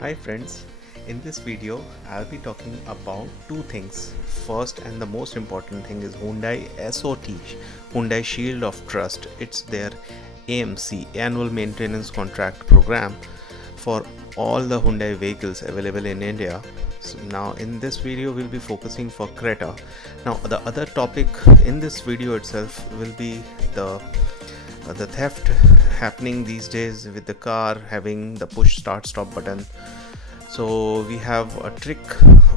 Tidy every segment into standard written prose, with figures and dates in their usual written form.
Hi friends, in this video I'll be talking about two things. First and the most important thing is Hyundai SOT, Hyundai Shield of Trust. It's their AMC, annual maintenance contract program for all the Hyundai vehicles available in India. So now in this video we'll be focusing for Creta. Now the other topic in this video itself will be the theft happening these days with the car having the push start stop button. So we have a trick,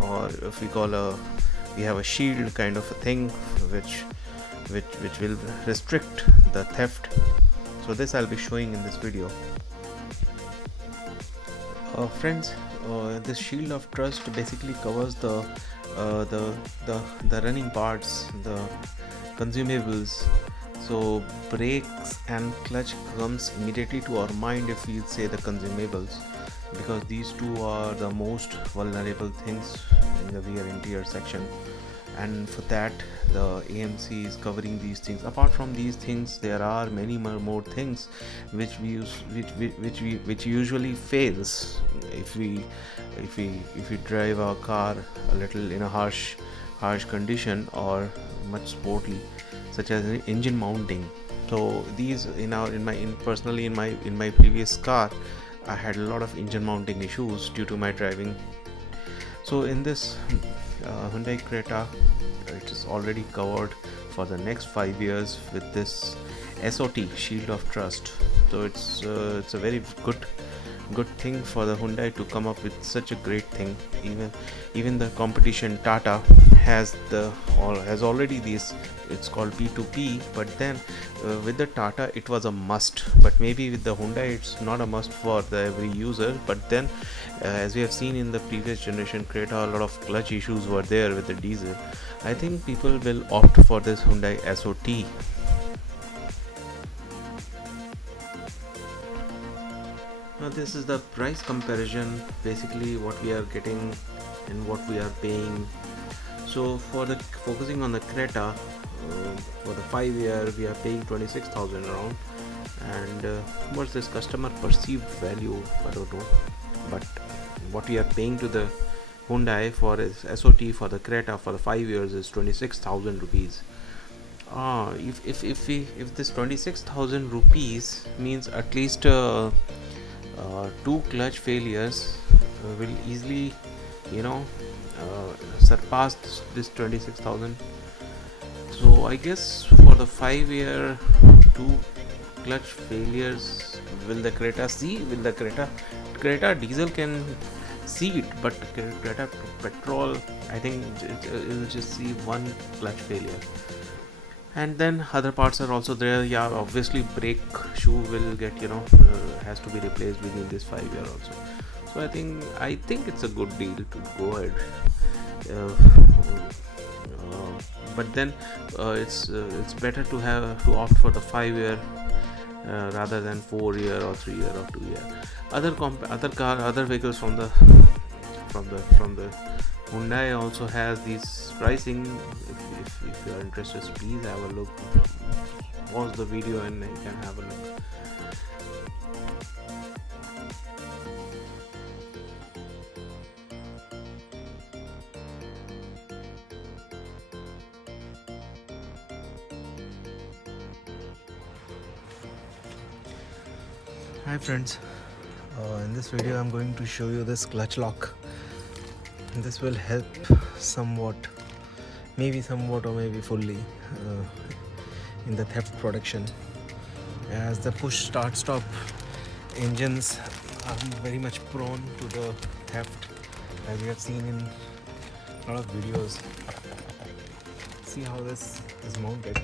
or if we have a shield kind of a thing which will restrict the theft. So this I'll be showing in this video. Friends, this shield of trust basically covers the running parts, the consumables. So brakes and clutch comes immediately to our mind if we say the consumables, because these two are the most vulnerable things in the rear interior section, and for that the AMC is covering these things. Apart from these things, there are many more things which we use which usually fails if we drive our car a little in a harsh condition or much sportly, such as engine mounting. So these personally in my previous car I had a lot of engine mounting issues due to my driving. So in this Hyundai Creta, it is already covered for the next 5 years with this SOT, Shield of Trust. So it's a very good thing for the Hyundai to come up with such a great thing. Even the competition Tata has already this. It's called P2P, but then with the Tata it was a must, but maybe with the Hyundai it's not a must for the every user. But then as we have seen in the previous generation Creta, a lot of clutch issues were there with the diesel. I think people will opt for this Hyundai SOT. Now this is the price comparison, basically what we are getting and what we are paying. So for the focusing on the Creta, for the 5 year we are paying 26,000 around, and what's this customer perceived value, I don't know, but what we are paying to the Hyundai for is SOT for the Creta for the 5 years is 26,000 rupees. If this 26,000 rupees means at least two clutch failures will easily surpass this 26,000. So I guess for the 5 year, two clutch failures, will the Creta diesel can see it, but Creta petrol, I think it will just see one clutch failure. And then other parts are also there. Yeah, obviously brake shoe will get has to be replaced within this 5 year also. So I think it's a good deal to go ahead. But then it's better to opt for the 5 year rather than 4 year or 3 year or 2 year. Other vehicles from the Hyundai also has these pricing. If you are interested, please have a look. Pause the video and you can have a look. Hi friends, in this video I'm going to show you this clutch lock. This will help somewhat or maybe fully in the theft protection, as the push start stop engines are very much prone to the theft, as we have seen in a lot of videos. See how this is mounted.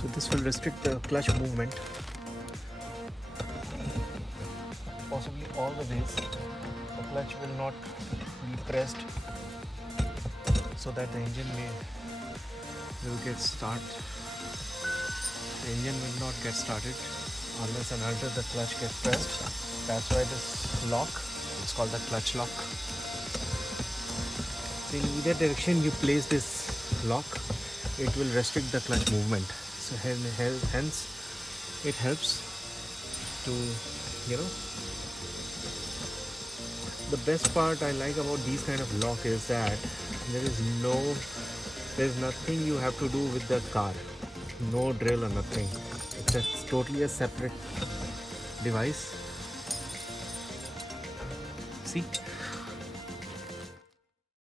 So this will restrict the clutch movement, possibly all the ways. The clutch will not be pressed so that the engine will get start engine will not get started unless and until the clutch gets pressed. That's why this lock, it's called the clutch lock. So in either direction you place this lock, it will restrict the clutch movement. So hence it helps to, you know, the best part I like about these kind of lock is that there's nothing you have to do with the car, no drill or nothing. It's totally a separate device. See,